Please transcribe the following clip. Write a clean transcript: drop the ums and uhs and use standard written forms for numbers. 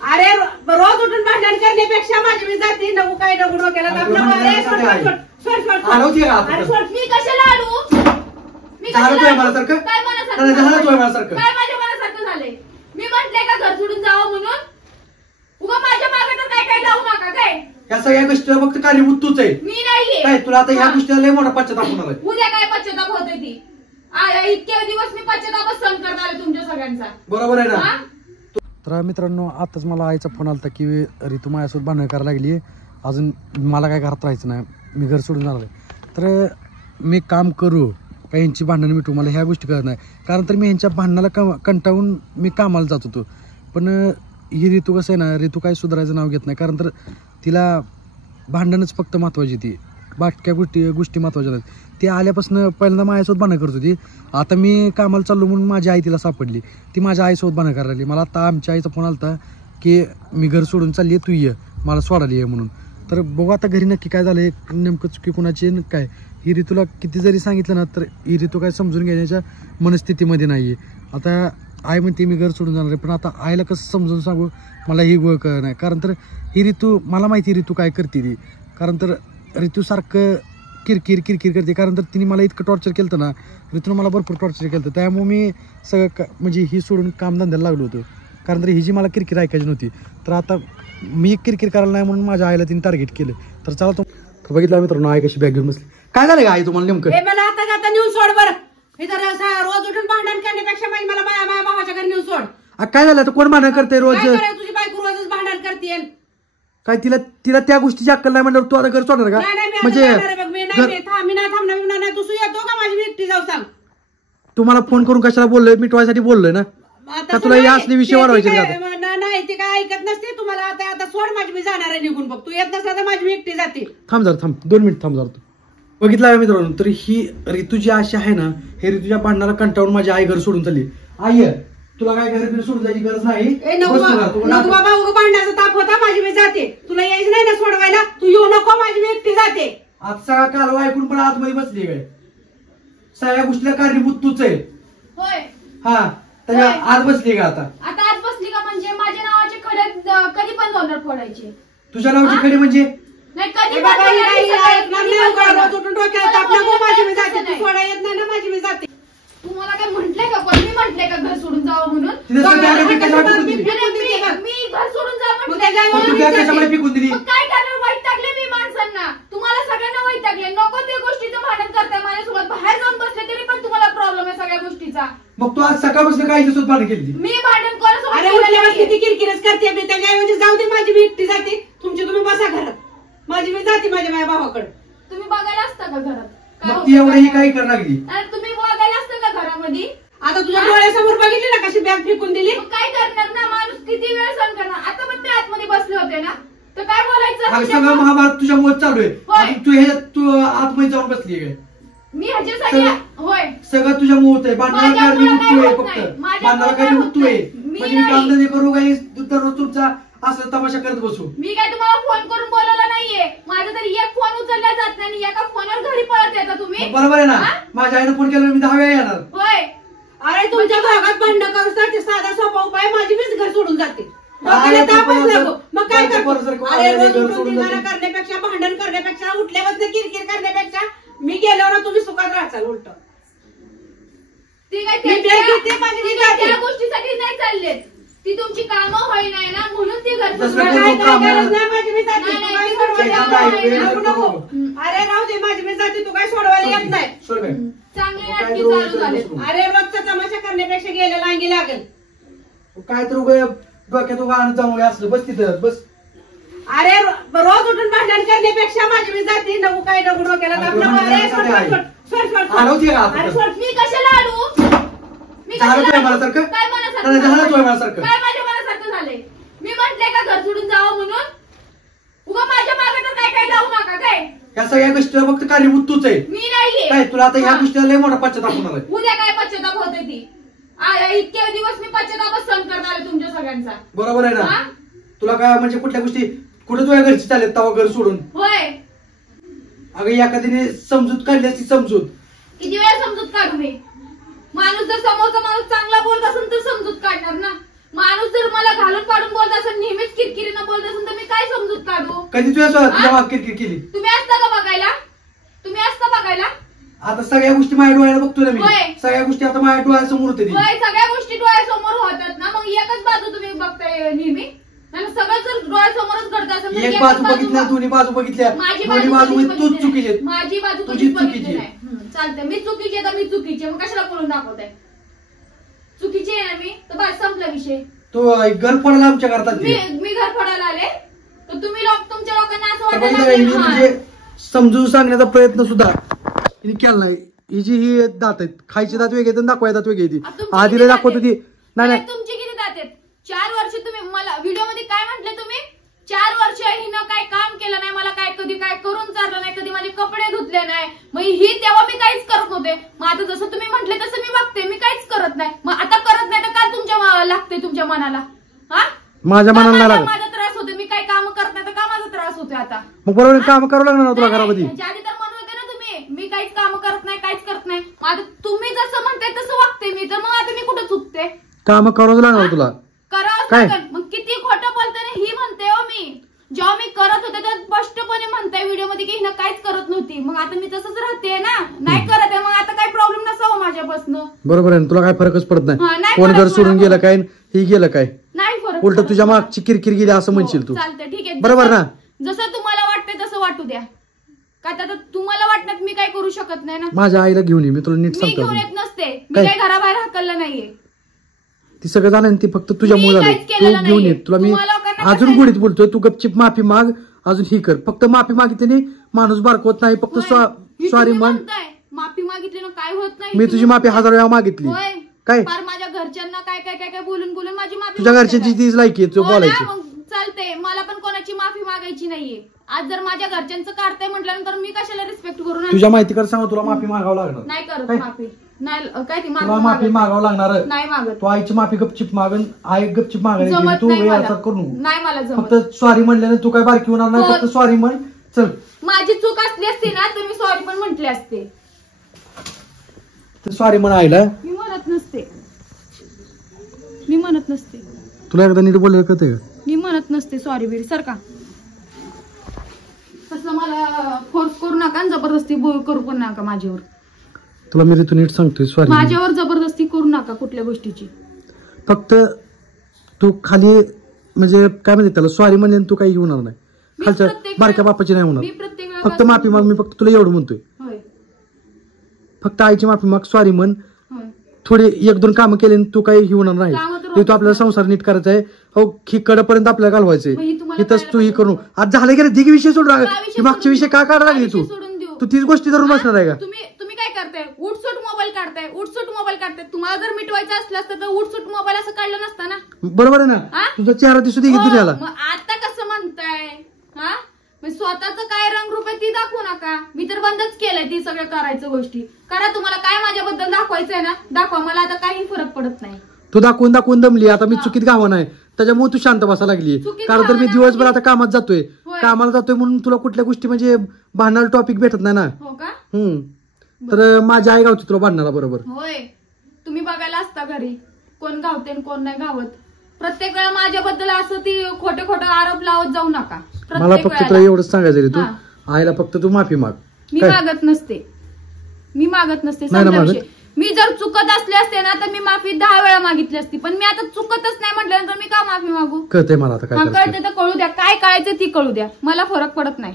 अरे रोज उठून भांडण करण्यापेक्षा माझी मी जाते नको काय नको डोक्याला आपलं मी कशाला आलो मी काय माझ्या मनासारखं झालंय मी म्हटले का घर सोडून जावं म्हणून उगा माझ्या मागे तर काय काय लावू नका काय या सगळ्या गोष्टीला फक्त कारणीभूत तूच आहे मी नाहीये काय तुला आता ह्या गोष्टीला लय मोठा पश्चाताप होणार आहे उद्या काय पश्चाताप होते ती इतके दिवस मी पश्चातापच सहन करत आले तुमच्या सगळ्यांचा बरोबर आहे ना तर मित्रांनो आताच मला आईचा फोन आला की ऋतू माझ्यासोबत भांडण करायला लागली अजून मला काय घरात राहायचं नाही मी घर सोडून जाणार आहे तर मी काम करू का यांची भांडणं मिटू मला ह्या गोष्टी कळत नाही कारण तर मी यांच्या भांडणाला कंटाळून मी कामाला जात होतो पण ही ऋतू कसं आहे ना ऋतू काय सुधारायचं नाव घेत नाही कारण तर तिला भांडणच फक्त महत्त्वाची ती बाकी गोष्टी महत्त्वाच्या नाहीत ती आल्यापासून पहिल्यांदा माझ्यासोबत भांडण करत होती आता मी कामाला चाललो म्हणून माझी आई तिला सापडली ती माझ्या आईसोबत भांडण करायला लागली मला आता आमच्या आईचा फोन आला की मी घर सोडून चालली आहे तू ये मला सोडायला ये म्हणून तर बघू आता घरी नक्की काय झालं नेमकं चुकी कुणाची काय ही ऋतूला किती जरी सांगितलं ना तर ही ऋतू काय समजून घेण्याच्या मनस्थितीमध्ये नाही आहे आता आई म्हणते मी घर सोडून जाणार आहे पण आता आईला कसं समजून सांगू मला ही गोळ कळ नाही कारण तर ही ऋतू मला माहिती ऋतू काय करते ती कारण तर ऋतू सारखं किरकिर करते कारण तर तिने मला इतकं टॉर्चर केलं ना ऋतूनं मला भरपूर टॉर्चर केलं त्यामुळे मी सगळं म्हणजे ही सोडून कामधंद्याला लागलो होतो कारण तर ही जी मला किरकिर ऐकायची नव्हती तर आता मी किरकिर करायला नाही म्हणून माझ्या आईला तिने टार्गेट केलं तर चला तो बघितलं मित्रांनो आई कशी बॅग घेऊन बसली काय झालं आई तुम्हाला नेमकं मला आता जाता न्यूज सोड बरं रोज उठून भांडण करण्यापेक्षा मला माझ्या भावाच्या घरी न्यूज सोड काय झालं तर कोण भांडण करते रोज तुझी बायको रोजच भांडण करते काय तिला त्या गोष्टीची अक्कल नाही म्हणल्यावर तू आता घर सोडणार का म्हणजे मी नाही थांबणार तू येतो का माझी एकटी जाऊ सांग तुम्हाला फोन करून कशाला बोललोय मिटवायसाठी बोललोय ना का तुला या असले विषय वाढवायचे नाही ती काय ऐकत नसते तुम्हाला आता सोड माझी मी जाणार आहे निघून बघ तू येत नसला तर माझी मी एकटी जाते थांब 2 मिनिट थांब तू बघितलं मित्रांनो तर ही ऋतू जी अशी आहे ना हे ऋतूच्या भांडणाला कंटाळून माझी आई घर सोडून चालली आई तुला काय घर सोडून जायची गरज नाही बाबा उगा भांडण्याचा ताप होता माझी मी जाते तुला यायचं नाही ना सोडवायला तू येऊ नको माझी मी एकटी जाते आज सगळा कालवा ऐकून पण आतमध्ये बसली काय सगळ्या गोष्टीला कारणीभूत तूच आहे होय हा त्याच्या आत बसली का आता आज बसली का म्हणजे माझ्या नावाचे खडे कधी पण जोरदार फोडायचे तुझ्या नावाची खडी म्हणजे नाही कधी सोडा येत नाही ना माझी मी जाते तुम्हाला काय म्हंटलंय का पण मी म्हंटलंय का घर सोडून जावं म्हणून मी घर सोडून जावं फेकून दिली काय करणार वाईट टाकले मी माणसांना तुम्हाला सगळ्यांना वाईट टाकले नको ते गोष्टीचं भांडण करताय माझ्यासोबत बाहेर जाऊन बसले तरी पण तुम्हाला प्रॉब्लेम आहे सगळ्या गोष्टीचा मग तू आज सकाळपासून काय सोबत भांडण केली मी भांडण करत किती किरकिरच करते मी त्याच्याऐवजी जाऊ दे माझी मी एकटी जाते तुमची तुम्ही बसा घरात माझी मी जाते माझ्या भावाकडे तुम्ही बघायला असता का घरात ती एवढी काही करायला लागली तुम्ही बघायला असतं का घरामध्ये आता तुझ्या डोळ्यासमोर बघितली ना कशी बॅग फेकून दिली काय करणार ना माणूस किती वेळ सहन करणार आता पण मी आतमध्ये बसले होते ना तर काय बोलायचं सगळं महाभारत तुझ्या मुळे चालू आहे तू आतमध्ये जाऊन बसली काय मी ह्याच्यासाठी होय सगळं तुझ्या मुळे आहे भांडणाला कारणीभूत तू आहे फक्त भांडणाला कारणीभूत तू आहे म्हणजे मी कामधंदे करू काही दररोज तुमचा असं तमाशा करत बसू मी काय तुम्हाला फोन करून बोलवलं नाहीये माझा तरी एक फोन उचलला जात नाही एका फोनवर घरी पळत येता तुम्ही बरोबर आहे ना माझ्या आईनं फोन केला मी 10 वेळा येणार होय अरे तुमच्या भागात भांडण करूसाठी साधा सोपा उपाय माझी मीच घर सोडून जाते मग काय करण्यापेक्षा भांडण करण्यापेक्षा उठल्यापासून किरकिर करण्यापेक्षा मी गेल्यावर तुम्ही सुखात राहाल उलट त्या गोष्टीसाठी नाही चाललेत ती तुमची कामं होई नाही ना म्हणून ती घर अरे राहू दे माझी मी जाते तू काय सोडवायला येत नाही चांगले नाटकी चालू झाले अरे रोजचा तमाशा करण्यापेक्षा गेलेला अंगी लागेल काय तर डोक्यात उगाच जाऊन असलं बस तिथं बस अरे रोज उठून भांडण करण्यापेक्षा माझी मी जाते नको काय नको डोक्याला मी कशाला आलो काय माझ्या मनासारखं झालंय मी म्हटले का घर सोडून जावं म्हणून उगा माझ्या मागे तर काय काय लावू नका काय या सगळ्या गोष्टीला फक्त कारणीभूत तूच आहे मी नाहीये काय तुला आता ह्या गोष्टीला लय मोठा पश्चाताप होणार आहे उद्या काय पश्चाताप होते ती इतके दिवस मी पश्चातापच सहन करत आले तुमच्या सगळ्यांचा बरोबर आहे ना तुला काय म्हणजे कुठल्या गोष्टी कुठे तुझ्या घरची चालेल तवा घर सोडून होय अगं एखाद्याने समजूत काढली असती समजूत किती वेळा समजूत काढू मी माणूस जर समोरचा माणूस चांगला बोलत असेल तर समजूत काढणार ना माणूस जर मला घालून पाडून बोलत असेल, नेहमीच किरकिरीनं बोलत असेल, तर मी काय समजूत काढू? कधी तुझ्या माग किरकिर केली? तुम्ही असता का बघायला? तुम्ही असता बघायला? आता सगळ्या गोष्टी माझ्या डोळ्याला बघतो ना मी. होय. सगळ्या गोष्टी आता माझ्या डोळ्यासमोर होते. होय, सगळ्या गोष्टी डोळ्यासमोर होतात ना, मग एकच बाजू तुम्ही बघताय नेहमी. नाही सगळं जर डोळ्यासमोरच घडत असेल तर एक एकच बाजू बघितल्या, दोन्ही बाजू बघितल्या, माझी दोन्ही बाजू कधीच तूच बघितली चुकीची नाही. आहे. माझी बाजू तुझी कधीच बघितली चुकीची आहे. नाही. चालतंय, मी चुकीची आहे तर मी चुकीची आहे, मग कशाला बोलून दाखवताय? चुकीची आहे ना मी, तर बस संपला विषय. तो घर पडायला आमच्या घरात मी घर फोडायला आले तर तुम्ही तुमच्या लोकांना असं म्हणजे वाटायला समजून सांगण्याचा प्रयत्न सुद्धा हिने केला नाही. ही जी ही दात आहेत, खायचे दात वेगळे आहेत, दाखवाय दात वेगळे आहेत. आधीला दाखवत होती. नाही नाही, तुमची किती दात आहेत? 4 वर्ष तुम्ही मला व्हिडिओ मध्ये काय म्हटले तुम्ही? 4 वर्ष हिनं काय काम केलं नाही, मला काय कधी काय करून चाललं नाही, कधी माझे कपडे धुतले नाही. मग ही तेव्हा मी काहीच करत नव्हते. मग आता जसं तुम्ही म्हटले तसं मी बघते, मी काहीच करत नाही. मग आता करत नाही तर काय तुमच्या लागते तुमच्या मनाला? हा, माझ्या मनाला लागत. माझा त्रास होते, मी काय काम करत नाही तर का माझा त्रास होते आता? मग बरोबर काम करावं लागणार ना तुला घरामध्ये. आधी तर म्हणत होते ना तुम्ही, मी काहीच काम करत नाही, काहीच करत नाही. आता तुम्ही जसं म्हणताय तसं वागते मी, तर मग आता मी कुठं चुकते? काम करावं लागणार तुला. करावंच लागेल. मग किती खोटं बोलताना ही म्हणते हो मी. जेव्हा मी करत होते तर स्पष्टपणे म्हणताय व्हिडिओ मध्ये की हिनं काहीच करत नव्हती. मग आता मी तसंच राहते ना, नाही करत आहे, मग आता काही प्रॉब्लेम नसावं माझ्यापासून. बरोबर आहे, तुला काय फरकच पडत हा, नाही. नाही कोण फरक घर सोडून पडत. गेलं काय, ही गेलं काय, नाही फरक उलट पडत. तुझ्या मागची किरकिर गेली असं म्हणशील तू. चालतंय, ठीक आहे, बरोबर ना? जसं तुम्हाला वाटतंय तसं वाटू द्या. का आता तुम्हाला वाटण्यात मी काय करू शकत नाही ना. माझ्या आईला घेऊन ये, मी तुला नीट मी सांगतो. घेऊन येत नसते, मी काय? काही घराबाहेर हाकललं नाहीये. ती सगळं झालं ती फक्त तुझ्यामुळे मी झालं. काहीच केलेलं तू घेऊन ये, नाहीये. तुला मी तुम्हाला लोकांना अजून कसं- गुढीत बोलतोय. तू गपचिप माफी माग, अजून ही कर. फक्त माफी मागितली माणूस बारकवत नाही. फक्त होय. ही सॉरी तुम्ही म्हण. म्हणताय, माफी मागितली ना काय होत नाही. मी तुझी माफी 1000 वेळा मागितली. होय. काय फार माझ्या घरच्यांना काय काय काय काय बोलून बोलून माझी माफी तुझ्या मागते घरच्यांची काय? तीच लायकी आहे तू हो ना, बोलायची. मग चालते. मला पण कोणाची माफी मागायची नाहीये. आज जर माझ्या घरच्यांचं काढताय म्हटल्यानंतर मी कशाला रिस्पेक्ट करू ना? तुझ्या माहिती कर सांग, तुला माफी मागावं लागणार. नाही करत काय? माफी. नाही काय ती तुला माफी मागावं लागणार. नाही मागत. तू आईची माफी गपचिप मागन. आई गपचिप मागायची. जमत तू नाही मला. करू नको. नाही मला जमत. फक्त सॉरी म्हणल्याने तू काय बारकी होणार नाही. हो. फक्त सॉरी म्हण. चल, माझी चूक असली असती ना तर मी सॉरी पण म्हटले असते. सॉरी म्हण आईला. मी म्हणत नसते. मी म्हणत नसते. तुला एकदा नीट बोललं कळतंय का? मी म्हणत नसते सॉरी बिरी. सर का तसं मला फोर्स करू नका आणि जबरदस्ती करू पण नका माझ्यावर. तुला मी नीट सांगतोय सॉरी. माझ्यावर जबरदस्ती करू नका कुठल्या गोष्टीची. फक्त तू खाली म्हणजे काय म्हणते त्याला, सॉरी म्हणजे तू काही होणार नाही. मी खालच्या प्रत्येक बारक्या वेळा- बापाची नाही मी होणार. प्रत्येक वेळा फक्त माफी माग. मी फक्त तुला एवढं म्हणतोय. होय फक्त आईची माफी माग, सॉरी म्हण. होय. थोडे 1-2 कामं केले आणि तू काही होणार नाही. कामं तर हे तू आपल्याला संसार नीट करायचा आहे. हो, खिकडपर्यंत आपल्याला घालवायचंय. मग ही तुम्हाला इथंच तू कळायला ही करू. आज झालं की दिग विषय सोडून का विषय मागच्या विषय का काढा लागली तू? सोडून देऊ. तू तीच गोष्टी धरून बसणार आहे का? तुम्ही काय करताय? उठसूट मोबाईल काढताय. उठसूट मोबाईल काढताय. तुम्हाला जर मिटवायचं असलं असतं तर उठसूट मोबाईल असं काढलं नसतं ना. बरोबर आहे ना? हा? तुझा चेहरा दिसू दे की हो, दुनियाला. मग आता कसं म्हणताय? हा, स्वतःच काय रंगरूप आहे ती दाखवू नका. मी तर बंदच केलंय ती सगळं करायचं गोष्टी. करा, तुम्हाला काय माझ्याबद्दल दाखवायचंय ना दाखवा. मला आता काही फरक पडत नाही. तू दाखवून दाखवून दमली. आता मी हा. चुकीत गावा नाही त्याच्यामुळे तू शांत बसायला लागली. चुकीत कारण तर मी गावाला दिवसभर नाही. आता कामात जातोय. होय. कामाला जातोय म्हणून तुला कुठल्या गोष्टी म्हणजे भांडणारा टॉपिक भेटत नाही ना. हो का? तर माझी आई गावची तुला भांडणारा बरोबर. होय, तुम्ही बघायला असता घरी कोण गावते आणि कोण नाही गावत. प्रत्येक वेळा माझ्याबद्दल असं ती खोटे खोटे आरोप लावत जाऊ नका. मला प्रत्येक फक्त वेळेला. तुला एवढंच सांगायचं रे, तू हा. आईला फक्त तू माफी माग. मी काय? मागत नसते. मी मागत नसते. नाही ना समजा मागत? विषय. मी जर चुकत असले असते ना तर मी माफी 10 वेळा मागितली असती. पण मी आता चुकतच नाही म्हटल्यानंतर मी का माफी मागू? कळतंय मला आता काय हा, करायचं. कळते तर कळू द्या. काय कळायचं ती कळू द्या. मला फरक पडत नाही.